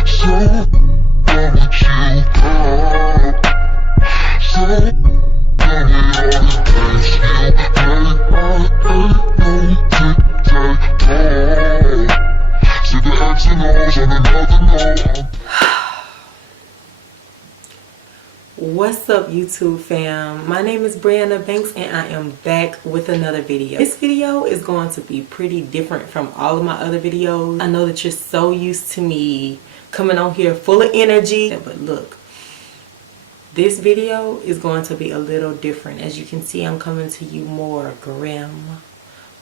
What's up, YouTube fam? My name is Brianna Banks and I am back with another video. This video is going to be pretty different from all of my other videos. I know that you're so used to me coming on here full of energy, but look, this video is going to be a little different. As you can see, I'm coming to you more grim,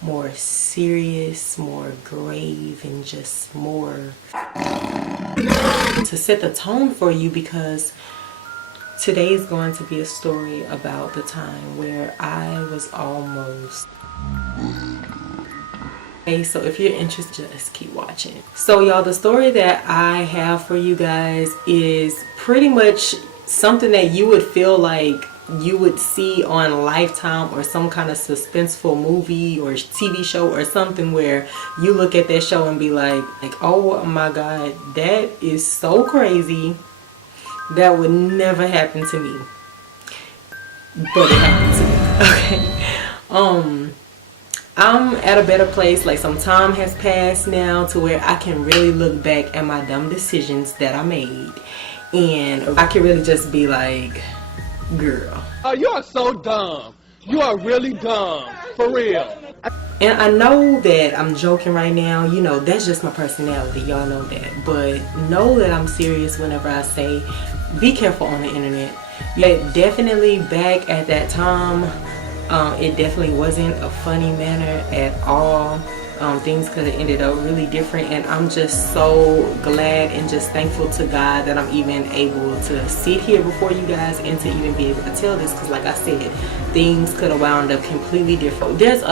more serious, more grave, and just more to set the tone for you, because today is going to be a story about the time where I was almost. Okay, so if you're interested, just keep watching. So y'all, the story that I have for you guys is pretty much something that you would feel like you would see on Lifetime or some kind of suspenseful movie or TV show or something, where you look at that show and be like, oh my god, that is so crazy. That would never happen to me, but it happened to me. Okay. I'm at a better place. Like, some time has passed now to where I can really look back at my dumb decisions that I made, and I can really just be like, girl, oh, you are so dumb. You are really dumb, for real. And I know that I'm joking right now, you know, that's just my personality, y'all know that. But know that I'm serious whenever I say be careful on the internet. Yet definitely back at that time, it definitely wasn't a funny manner at all. Things could have ended up really different, and I'm just so glad and just thankful to God that I'm even able to sit here before you guys and to even be able to tell this, because like I said, things could have wound up completely different. There's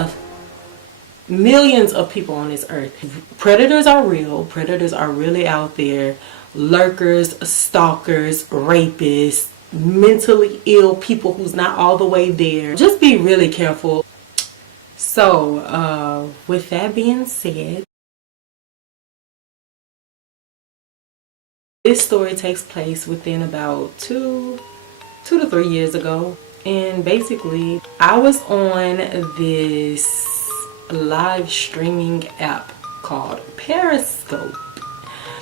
millions of people on this earth. Predators are real. Predators are really out there. Lurkers, stalkers, rapists, mentally ill people who's not all the way there. Just be really careful. So with that being said, this story takes place within about two to 3 years ago. And basically, I was on this live streaming app called Periscope.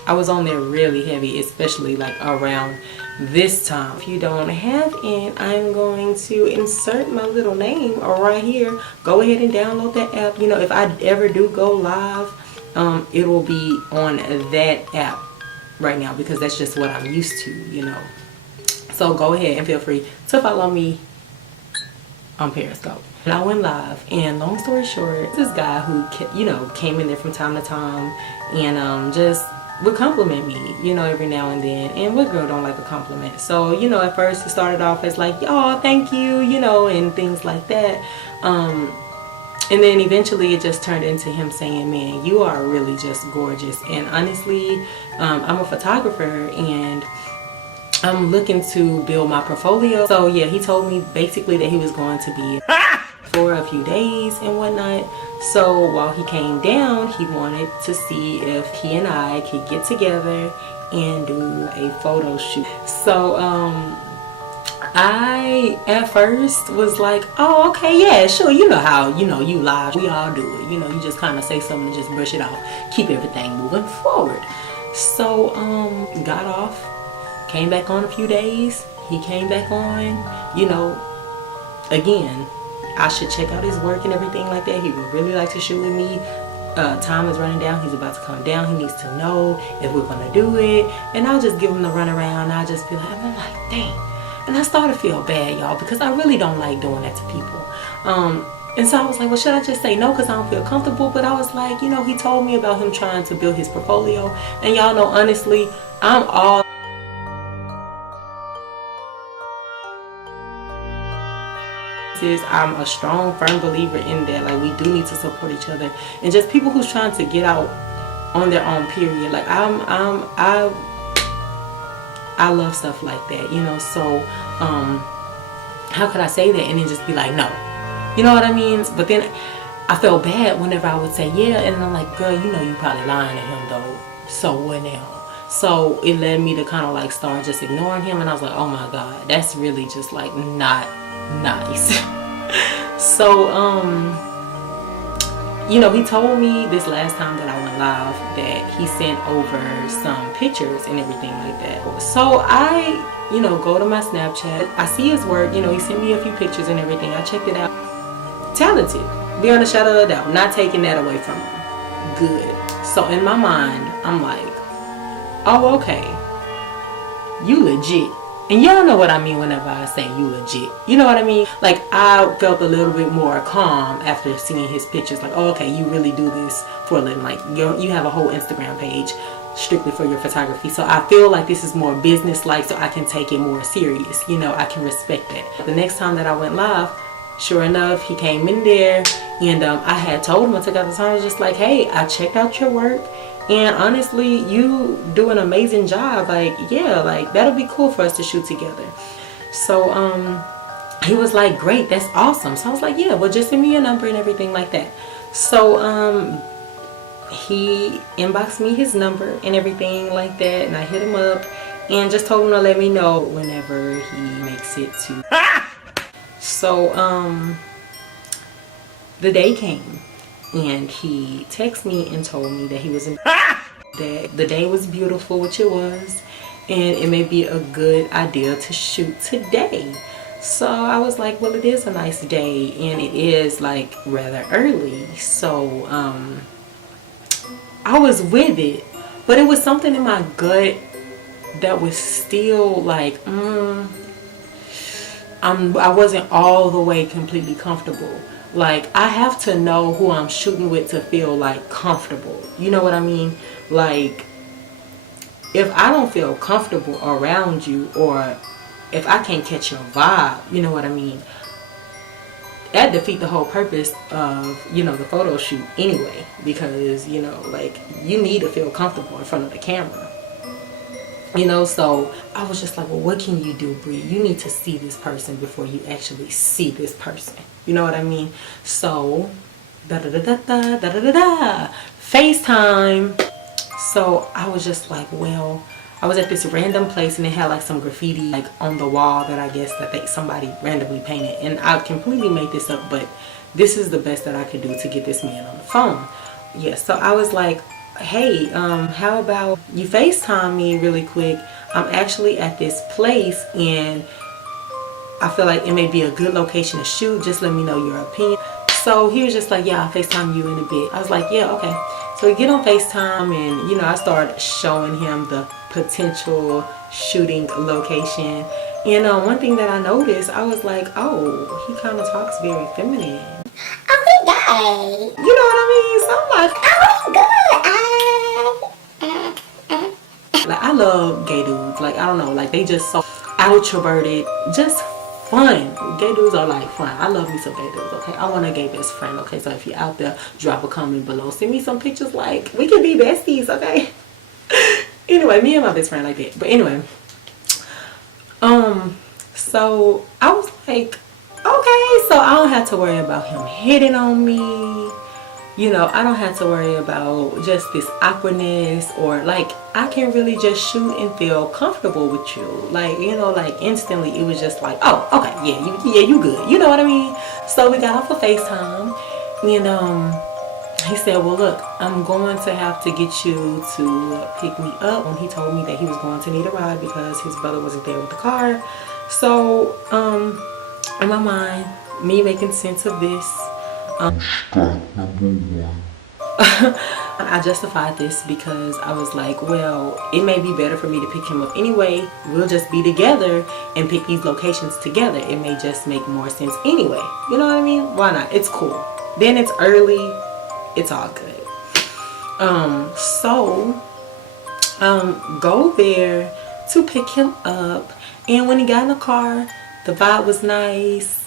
I was on there really heavy, especially like around this time. If you don't have it, I'm going to insert my little name right here. Go ahead and download that app. You know, if I ever do go live, it will be on that app right now, because that's just what I'm used to, you know. So go ahead and feel free to follow me on Periscope. And I went live, and long story short, this guy who, you know, came in there from time to time and just would compliment me, you know, every now and then. And what girl don't like a compliment? So, you know, at first it started off as like, oh, thank you, you know, and things like that. And then eventually it just turned into him saying, man, you are really just gorgeous. And honestly, I'm a photographer and I'm looking to build my portfolio. So yeah, he told me basically that he was going to be for a few days and whatnot. So while he came down, he wanted to see if he and I could get together and do a photo shoot. So I at first was like, oh, okay, yeah, sure. You know how, you know, you live, we all do it. You know, you just kind of say something and just brush it off, keep everything moving forward. So got off, came back on a few days. He came back on, you know, again, I should check out his work and everything like that. He would really like to shoot with me. Time is running down. He's about to come down. He needs to know if we're going to do it. And I'll just give him the runaround. I'll just be like, I'm like, dang. And I started to feel bad, y'all, because I really don't like doing that to people. And so I was like, well, should I just say no because I don't feel comfortable? But I was like, you know, he told me about him trying to build his portfolio. And y'all know, honestly, I'm all I'm a strong, firm believer in that. Like, we do need to support each other, and just people who's trying to get out on their own, period. Like, I love stuff like that, you know. So how could I say that and then just be like, no, you know what I mean? But then I felt bad whenever I would say yeah, and I'm like, girl, you know, you probably lying to him though. So what now? So it led me to kind of like start just ignoring him, and I was like, oh my god, that's really just like not nice. So you know, he told me this last time that I went live that he sent over some pictures and everything like that. So I, you know, go to my Snapchat, I see his work, you know, he sent me a few pictures and everything. I checked it out. Talented, beyond a shadow of a doubt, not taking that away from him. Good. So in my mind, I'm like, oh, okay, you legit. And y'all know what I mean whenever I say you legit. You know what I mean? Like, I felt a little bit more calm after seeing his pictures. Like, oh, okay, you really do this for a living. Like, you have a whole Instagram page strictly for your photography. So I feel like this is more business-like, so I can take it more serious. You know, I can respect that. The next time that I went live, sure enough, he came in there, and I had told him, I took out the time, I was just like, hey, I checked out your work. And honestly, you do an amazing job. Like, yeah, like that'll be cool for us to shoot together. So he was like, great, that's awesome. So I was like, yeah, well, just send me your number and everything like that. So he inboxed me his number and everything like that, and I hit him up and just told him to let me know whenever he makes it to. So the day came, and he texted me and told me that he was in that the day was beautiful, which it was, and it may be a good idea to shoot today. So I was like, well, it is a nice day, and it is like rather early. So I was with it, but it was something in my gut that was still like, I wasn't all the way completely comfortable. Like, I have to know who I'm shooting with to feel like comfortable. You know what I mean? Like, if I don't feel comfortable around you, or if I can't catch your vibe, you know what I mean? That defeats the whole purpose of, you know, the photo shoot anyway. Because, you know, like, you need to feel comfortable in front of the camera. You know, so I was just like, well, what can you do, Bree? You need to see this person before you actually see this person. You know what I mean? So, FaceTime. So I was just like, well, I was at this random place, and it had like some graffiti like on the wall that I guess that somebody randomly painted. And I completely made this up, but this is the best that I could do to get this man on the phone. Yeah, so I was like, hey, how about you FaceTime me really quick? I'm actually at this place, and I feel like it may be a good location to shoot. Just let me know your opinion. So he was just like, yeah, I'll FaceTime you in a bit. I was like, yeah, okay. So we get on FaceTime, and, you know, I started showing him the potential shooting location. And one thing that I noticed, I was like, oh, he kind of talks very feminine. Oh, he gay. You know what I mean? So I'm like, like, I love gay dudes. Like, I don't know, like, they just so introverted, just fun. Gay dudes are like fun. I love me some gay dudes, okay? I want a gay best friend, okay? So if you're out there, drop a comment below. Send me some pictures, like, we can be besties, okay? Anyway, me and my best friend like that. But anyway, so I was like, okay, so I don't have to worry about him hitting on me. You know, I don't have to worry about just this awkwardness, or like, I can really just shoot and feel comfortable with you. Like, you know, like instantly it was just like, oh, okay, yeah, you good. You know what I mean? So we got off of FaceTime, and he said, well, look, I'm going to have to get you to pick me up. And he told me that he was going to need a ride because his brother wasn't there with the car. So, in my mind, me making sense of this, I justified this because I was like, well, it may be better for me to pick him up anyway. We'll just be together and pick these locations together. It may just make more sense anyway. You know what I mean? Why not? It's cool. Then it's early. It's all good. Go there to pick him up. And when he got in the car, the vibe was nice.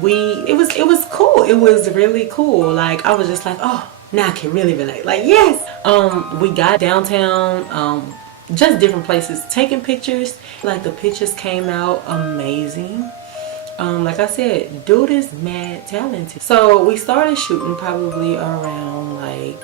It was cool. It was really cool. Like, I was just like, oh, now I can really relate. Like, yes. We got downtown, just different places, taking pictures. Like, the pictures came out amazing. Like I said, dude is mad talented. So we started shooting probably around like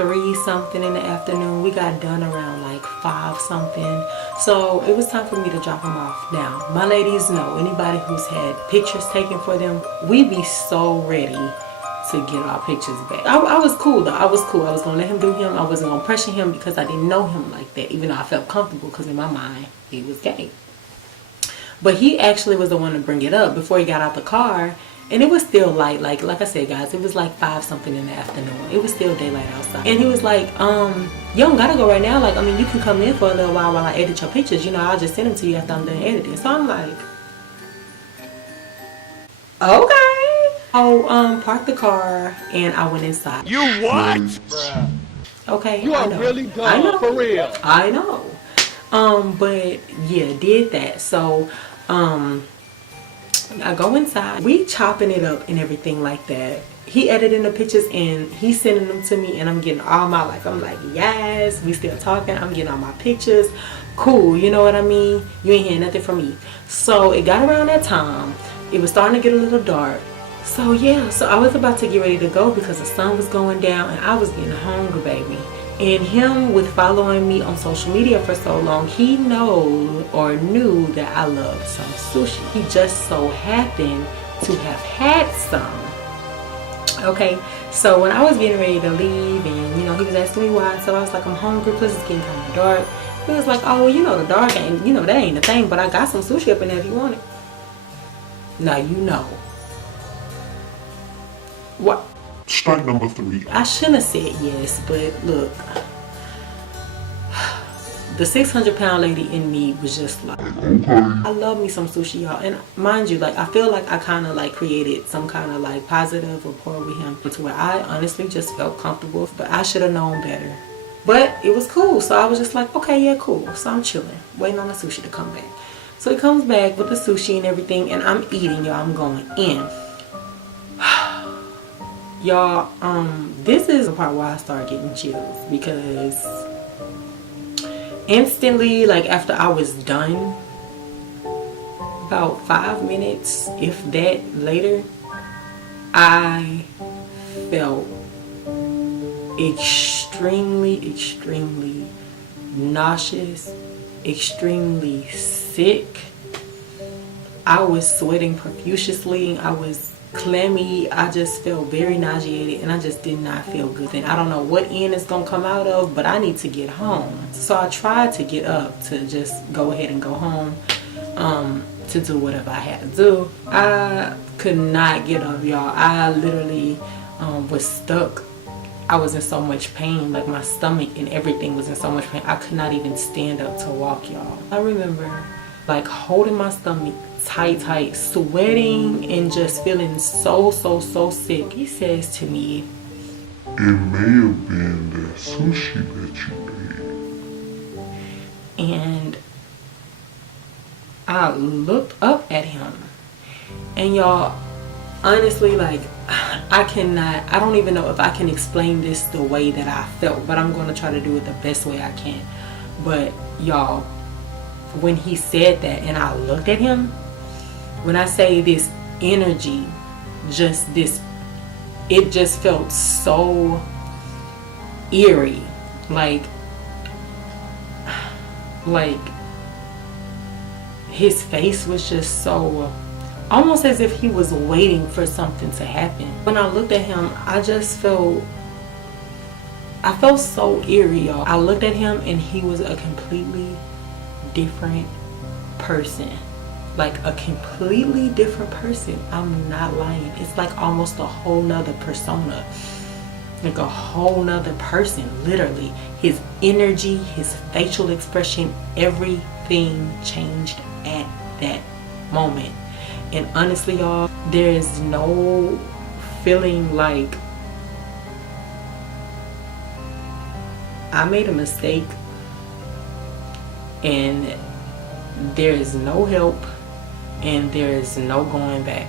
3 something in the afternoon. We got done around like 5 something. So it was time for me to drop him off. Now, my ladies know, anybody who's had pictures taken for them, we be so ready to get our pictures back. I was cool though. I was cool. I was gonna let him do him. I wasn't gonna pressure him because I didn't know him like that, even though I felt comfortable because in my mind he was gay. But he actually was the one to bring it up before he got out the car. And it was still light, like I said, guys, it was like 5 something in the afternoon. It was still daylight outside. And he was like, you don't gotta go right now. Like, I mean, you can come in for a little while I edit your pictures. You know, I'll just send them to you after I'm done editing. So I'm like, okay. I parked the car and I went inside. You what? Bruh. Okay. You are really dumb, for real. I know. But yeah, did that. So, I go inside, we chopping it up and everything like that. He editing the pictures and he's sending them to me and I'm getting all my life. I'm like, yes, we still talking. I'm getting all my pictures. Cool, you know what I mean? You ain't hearing nothing from me. So it got around that time. It was starting to get a little dark. So yeah, so I was about to get ready to go because the sun was going down and I was getting hungry, baby. And him with following me on social media for so long, he knew that I loved some sushi. He just so happened to have had some. Okay, so when I was getting ready to leave and you know he was asking me why, so I was like, I'm hungry plus it's getting kind of dark. He was like, oh well, you know the dark ain't, you know that ain't the thing, but I got some sushi up in there if you want it. Now you know. What? Strike number 3. I shouldn't have said yes, but look, the 600-pound lady in me was just like, Okay. I love me some sushi, y'all. And mind you, like I feel like I kind of like created some kind of like positive rapport with him to where I honestly just felt comfortable, but I should have known better. But it was cool, so I was just like, okay, yeah, cool. So I'm chilling, waiting on the sushi to come back. So he comes back with the sushi and everything, and I'm eating, y'all. I'm going in. Y'all, this is the part where I start getting chills because instantly, like after I was done, about 5 minutes, if that later, I felt extremely, extremely nauseous, extremely sick. I was sweating profusely. I was clammy. I just felt very nauseated and I just did not feel good. And I don't know what end it's gonna come out of, but I need to get home. So I tried to get up to just go ahead and go home to do whatever I had to do. I could not get up, y'all. I literally was stuck. I was in so much pain, like my stomach and everything was in so much pain. I could not even stand up to walk, y'all. I remember like holding my stomach tight, sweating and just feeling so sick. He says to me, It may have been the sushi that you ate. and I looked up at him and y'all, honestly, like I don't even know if I can explain this the way that I felt, but I'm going to try to do it the best way I can. But y'all, when he said that and I looked at him, when I say this energy, just this, it just felt so eerie, like his face was just so, almost as if he was waiting for something to happen. When I looked at him, I felt so eerie, y'all. I looked at him and he was a completely different person. Like a completely different person. I'm not lying. It's like almost a whole nother persona. Like a whole nother person, literally. His energy, his facial expression, everything changed at that moment. And honestly, y'all, there's no feeling like I made a mistake and there is no help and there is no going back.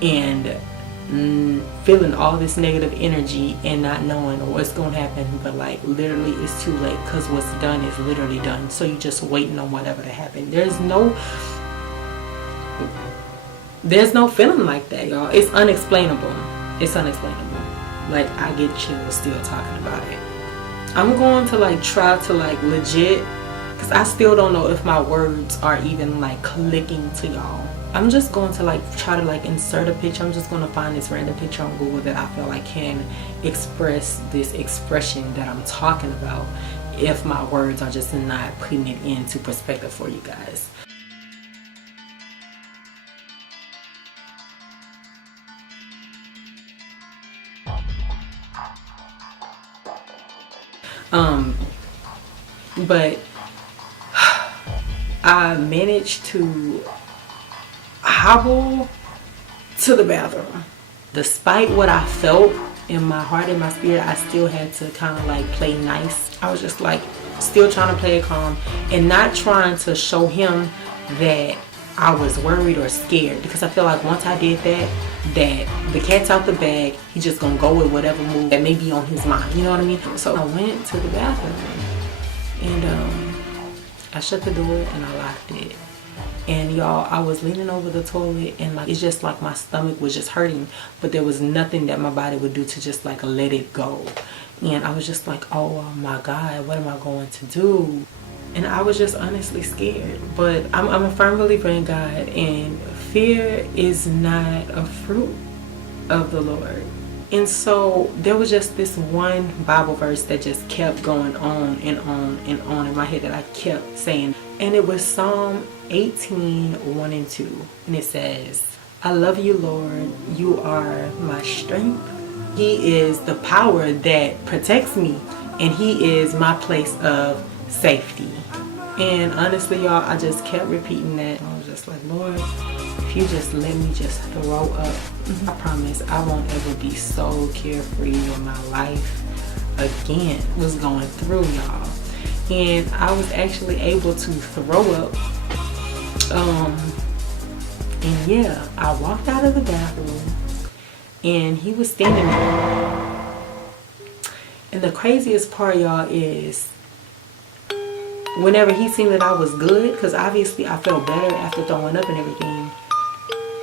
And feeling all this negative energy and not knowing what's going to happen, but like literally it's too late because what's done is literally done. So you're just waiting on whatever to happen. There's no feeling like that, y'all. It's unexplainable. It's unexplainable. like I get chills still talking about it. I'm going to like try to like legit, because I still don't know if my words are even like clicking to y'all. I'm just going to like try to like insert a picture. I'm just going to find this random picture on Google that I feel like can express this expression that I'm talking about, if my words are just not putting it into perspective for you guys. But I managed to hobble to the bathroom. Despite what I felt in my heart and my spirit, I still had to kind of like play nice. I was just like still trying to play it calm and not trying to show him that I was worried or scared, because I feel like once I did that the cat's out the bag. He's just gonna go with whatever move that may be on his mind, you know what I mean? So I went to the bathroom and I shut the door and I locked it. And y'all, I was leaning over the toilet and like it's just like my stomach was just hurting, but there was nothing that my body would do to just like let it go. And I was just like, oh my God, what am I going to do? And I was just honestly scared. But I'm a firm believer in God, and fear is not a fruit of the Lord. And so there was just this one Bible verse that just kept going on and on and on in my head that I kept saying. And it was Psalm 18:1-2. And it says, I love you, Lord. You are my strength. He is the power that protects me. And he is my place of safety. And honestly, y'all, I just kept repeating that. I was just like, Lord, if you just let me just throw up, I promise I won't ever be so carefree in my life again. Was going through, y'all. And I was actually able to throw up. And yeah, I walked out of the bathroom and he was standing there. And the craziest part, y'all, is whenever he seen that I was good, because obviously I felt better after throwing up and everything,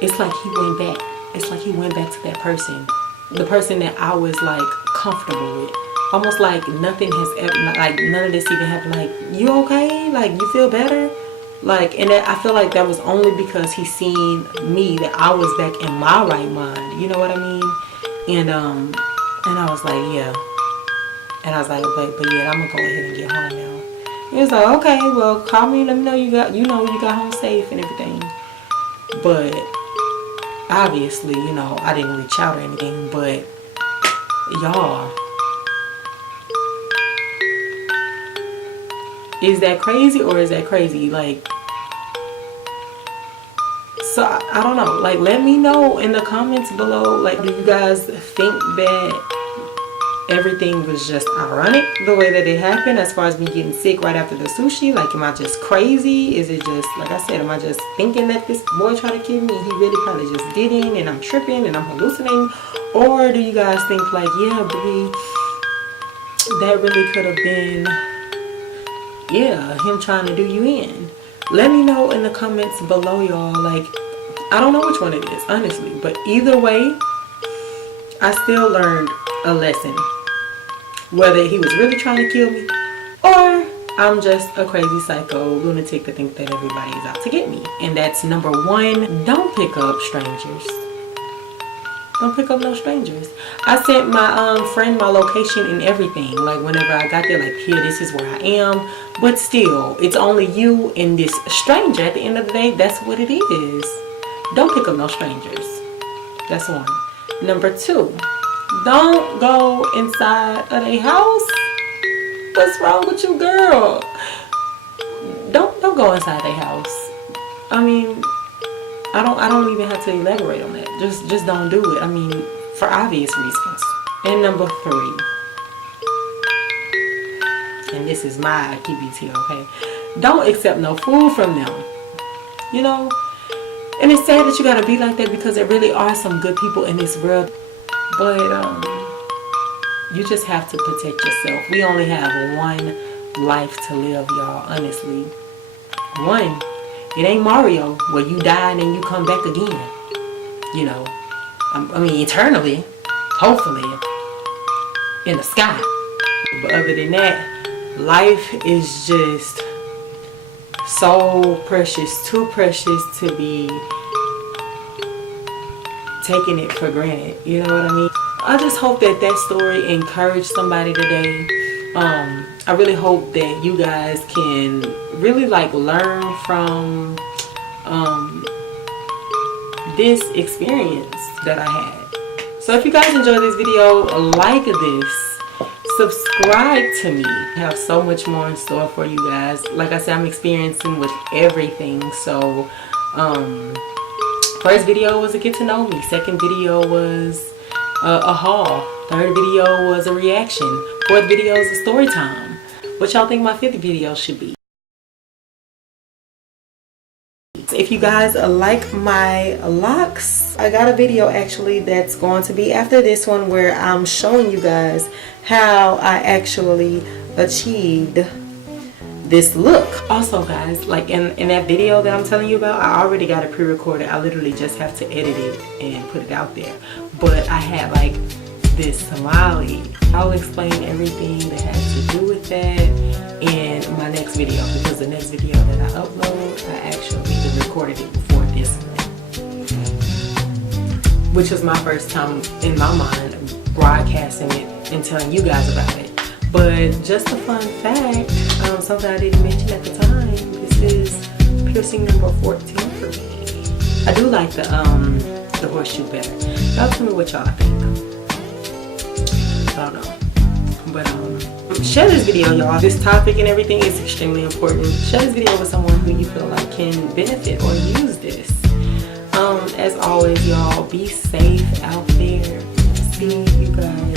it's like he went back. It's like he went back to that person. The person that I was like comfortable with. Almost like nothing has ever, like none of this even happened. Like, you okay? Like, you feel better? Like, and that, I feel like that was only because he seen me, that I was back in my right mind. You know what I mean? And I was like, yeah. And I was like, but yeah, I'm gonna go ahead and get home now. He was like, okay, well, call me, let me know you got home safe and everything. But obviously, you know, I didn't reach out or anything. But y'all, is that crazy or is that crazy? Like, so I don't know. Like, let me know in the comments below. Like, do you guys think that everything was just ironic the way that it happened, as far as me getting sick right after the sushi? Like, am I just crazy? Is it just, like I said, am I just thinking that this boy tried to kill me and he really probably just didn't, and I'm tripping and I'm hallucinating? Or do you guys think like, yeah, Brie, that really could have been, yeah, him trying to do you in? Let me know in the comments below, y'all. Like, I don't know which one it is, honestly, but either way, I still learned a lesson. Whether he was really trying to kill me or I'm just a crazy psycho lunatic that thinks that everybody is out to get me. And that's number one, don't pick up strangers. Don't pick up no strangers. I sent my friend my location and everything. Like, whenever I got there, like, here, this is where I am. But still, it's only you and this stranger. At the end of the day, that's what it is. Don't pick up no strangers. That's one. Number two, don't go inside of their house. What's wrong with you, girl? Don't go inside their house. I mean, I don't even have to elaborate on that. Just don't do it. I mean, for obvious reasons. And number three, and this is my TBT, okay? Don't accept no food from them. You know? And it's sad that you gotta be like that, because there really are some good people in this world. But you just have to protect yourself. We only have one life to live, y'all, honestly. One. It ain't Mario where you die and then you come back again. You know, I mean, eternally, hopefully. in the sky. But other than that, life is just so precious, too precious to be taking it for granted. You know what I mean? I just hope that that story encouraged somebody today. I really hope that you guys can really like learn from this experience that I had. So if you guys enjoyed this video, like this, subscribe to me. I have so much more in store for you guys. Like I said, I'm experiencing with everything. So first video was a get to know me. Second video was a haul. Third video was a reaction. Fourth video is a story time. What y'all think my fifth video should be? If you guys like my locks, I got a video actually that's going to be after this one where I'm showing you guys how I actually achieved this look. Also guys, like in that video that I'm telling you about, I already got it pre-recorded. I literally just have to edit it and put it out there. But I had like this smiley. I'll explain everything that has to do with that in my next video, because the next video that I upload, I actually recorded it before this one, which was my first time in my mind broadcasting it and telling you guys about it. But just a fun fact, something I didn't mention at the time, this is piercing number 14 for me. I do like the horseshoe better. Y'all tell me what y'all think. I don't know. But share this video, y'all. This topic and everything is extremely important. Share this video with someone who you feel like can benefit or use this. As always, y'all, be safe out there. See you guys